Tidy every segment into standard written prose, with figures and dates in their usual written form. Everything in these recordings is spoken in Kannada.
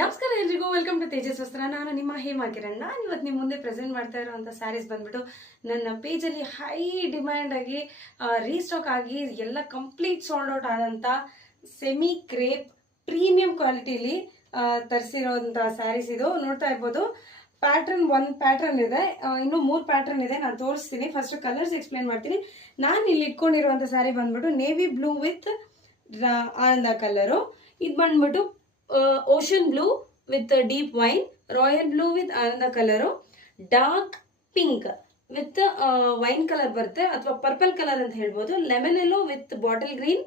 ನಮಸ್ಕಾರ ಎಲ್ರಿಗೂ, ವೆಲ್ಕಮ್ ಟು ತೇಜಸ್ ವಸ್ತ್ರ. ನಾನು ನಿಮ್ಮ ಹೇಮಾ ಕಿರಣ್. ನಾನು ಇವತ್ತು ನಿಮ್ಮ ಮುಂದೆ ಪ್ರೆಸೆಂಟ್ ಮಾಡ್ತಾ ಇರೋಂಥ ಸ್ಯಾರೀಸ್ ಬಂದ್ಬಿಟ್ಟು ನನ್ನ ಪೇಜಲ್ಲಿ ಹೈ ಡಿಮ್ಯಾಂಡ್ ಆಗಿ ರೀಸ್ಟಾಕ್ ಆಗಿ ಎಲ್ಲ ಕಂಪ್ಲೀಟ್ ಸೋಲ್ಡ್ ಔಟ್ ಆದಂಥ ಸೆಮಿ ಕ್ರೇಪ್ ಪ್ರೀಮಿಯಂ ಕ್ವಾಲಿಟಿಲಿ ತರಿಸಿರೋಂಥ ಸ್ಯಾರೀಸ್. ಇದು ನೋಡ್ತಾ ಇರ್ಬೋದು. ಒಂದು ಪ್ಯಾಟ್ರನ್ ಇದೆ, ಇನ್ನು 3 ಪ್ಯಾಟ್ರನ್ ಇದೆ. ನಾನು ತೋರಿಸ್ತೀನಿ. ಫಸ್ಟ್ ಕಲರ್ಸ್ ಎಕ್ಸ್ಪ್ಲೇನ್ ಮಾಡ್ತೀನಿ. ನಾನು ಇಲ್ಲಿ ಇಟ್ಕೊಂಡಿರುವಂಥ ಸ್ಯಾರಿ ಬಂದ್ಬಿಟ್ಟು ನೇವಿ ಬ್ಲೂ ವಿತ್ ಆನಂದ ಕಲರು. ಇದು ಬಂದ್ಬಿಟ್ಟು ocean blue with deep wine, royal blue with ಆನಂದ colour, dark pink with wine colour ಬರುತ್ತೆ ಅಥವಾ ಪರ್ಪಲ್ ಕಲರ್ ಅಂತ ಹೇಳ್ಬೋದು, lemon yellow with bottle green,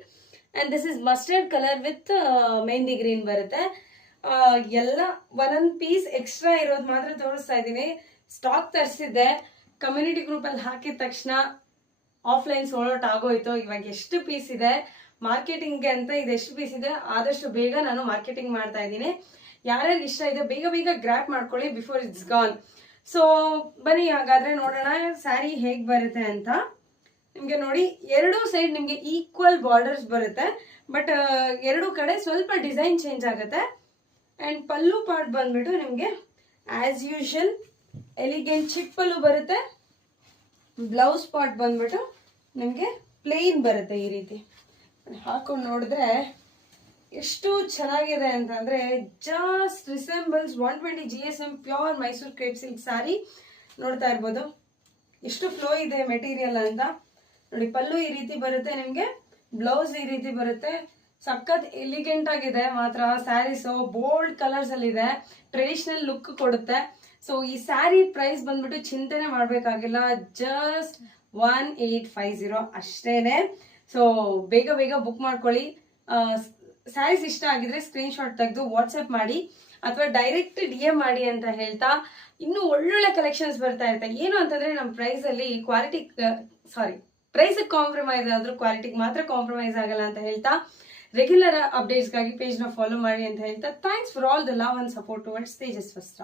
and this is mustard colour with mehndi green ಬರುತ್ತೆ. ಎಲ್ಲ ಒಂದೊಂದು ಪೀಸ್ ಎಕ್ಸ್ಟ್ರಾ ಇರೋದು ಮಾತ್ರ ತೋರಿಸ್ತಾ ಇದ್ದೀನಿ. ಸ್ಟಾಕ್ ತರಿಸಿದ್ದೆ, ಕಮ್ಯುನಿಟಿ ಗ್ರೂಪ್ ಅಲ್ಲಿ ಹಾಕಿದ ತಕ್ಷಣ ಆಫ್ಲೈನ್ ಸೋಲ್ಡ್ ಔಟ್ ಆಗೋಯ್ತು. ಇವಾಗ ಎಷ್ಟು ಪೀಸ್ ಇದೆ ಮಾರ್ಕೆಟಿಂಗ್ಗೆ ಅಂತ, ಇದೆಷ್ಟು ಪೀಸ್ ಇದೆ ಆದಷ್ಟು ಬೇಗ ನಾನು ಮಾರ್ಕೆಟಿಂಗ್ ಮಾಡ್ತಾ ಇದ್ದೀನಿ. ಯಾರ್ಯಾರಿಗೆ ಇಷ್ಟ ಇದೆ ಬೇಗ ಬೇಗ ಗ್ರ್ಯಾಪ್ ಮಾಡ್ಕೊಳ್ಳಿ ಬಿಫೋರ್ ಇಟ್ಸ್ ಗಾನ್. ಸೊ ಬನ್ನಿ ಹಾಗಾದ್ರೆ ನೋಡೋಣ ಸ್ಯಾರಿ ಹೇಗ್ ಬರುತ್ತೆ ಅಂತ. ನಿಮ್ಗೆ ನೋಡಿ, ಎರಡೂ ಸೈಡ್ ನಿಮ್ಗೆ ಈಕ್ವಲ್ ಬಾರ್ಡರ್ಸ್ ಬರುತ್ತೆ, ಬಟ್ ಎರಡೂ ಕಡೆ ಸ್ವಲ್ಪ ಡಿಸೈನ್ ಚೇಂಜ್ ಆಗುತ್ತೆ. ಅಂಡ್ ಪಲ್ಲು ಪಾರ್ಟ್ ಬಂದ್ಬಿಟ್ಟು ನಿಮ್ಗೆ ಆಸ್ ಯೂಶಲ್ ಎಲಿಗೆಂಟ್ ಚಿಕ್ ಪಲ್ಲು ಬರುತ್ತೆ. ಬ್ಲೌಸ್ ಪಾರ್ಟ್ ಬಂದ್ಬಿಟ್ಟು ನಿಮ್ಗೆ ಪ್ಲೇನ್ ಬರುತ್ತೆ. ಈ ರೀತಿ ಹಾಕೊಂಡು ನೋಡಿದ್ರೆ ಎಷ್ಟು ಚೆನ್ನಾಗಿದೆ ಅಂತಂದ್ರೆ just resembles 120 GSM pure Mysuru crepe silk sari. ನೋಡ್ತಾ ಇರ್ಬೋದು ಎಷ್ಟು ಫ್ಲೋ ಇದೆ ಮೆಟೀರಿಯಲ್ ಅಂತ. ನೋಡಿ, ಪಲ್ಲು ಈ ರೀತಿ ಬರುತ್ತೆ ನಿಮ್ಗೆ, ಬ್ಲೌಸ್ ಈ ರೀತಿ ಬರುತ್ತೆ. ಸಖತ್ ಎಲಿಗೆಂಟ್ ಆಗಿದೆ ಮಾತ್ರ ಸ್ಯಾರೀಸು. ಬೋಲ್ಡ್ ಕಲರ್ಸ್ ಅಲ್ಲಿ ಇದೆ, ಟ್ರೆಡಿಷನಲ್ ಲುಕ್ ಕೊಡುತ್ತೆ. ಸೊ ಈ ಸ್ಯಾರಿ ಪ್ರೈಸ್ ಬಂದ್ಬಿಟ್ಟು ಚಿಂತೆನೆ ಮಾಡ್ಬೇಕಾಗಿಲ್ಲ, ಜಸ್ಟ್ 1850 ಅಷ್ಟೇನೆ. ಸೊ ಬೇಗ ಬೇಗ ಬುಕ್ ಮಾಡ್ಕೊಳ್ಳಿ. ಸ್ಯಾರೀಸ್ ಇಷ್ಟ ಆಗಿದ್ರೆ ಸ್ಕ್ರೀನ್ ಶಾಟ್ ತೆಗೆದು ವಾಟ್ಸ್ಆಪ್ ಮಾಡಿ ಅಥವಾ ಡೈರೆಕ್ಟ್ DM ಮಾಡಿ ಅಂತ ಹೇಳ್ತಾ, ಇನ್ನು ಒಳ್ಳೊಳ್ಳೆ ಕಲೆಕ್ಷನ್ಸ್ ಬರ್ತಾ ಇರುತ್ತೆ. ಏನು ಅಂತಂದ್ರೆ ನಮ್ಮ ಪ್ರೈಸ್ ಅಲ್ಲಿ ಪ್ರೈಸ್ ಕಾಂಪ್ರಮೈಸ್ ಆದ್ರೂ ಕ್ವಾಲಿಟಿಗೆ ಮಾತ್ರ ಕಾಂಪ್ರಮೈಸ್ ಆಗಲ್ಲ ಅಂತ ಹೇಳ್ತಾ, ರೆಗ್ಯುಲರ್ ಅಪ್ಡೇಟ್ಸ್ಗಾಗಿ ಪೇಜ್ನ ಫಾಲೋ ಮಾಡಿ ಅಂತ ಹೇಳ್ತಾ, thanks for all the love and support towards Tejas ವಸ್ತ್ರ.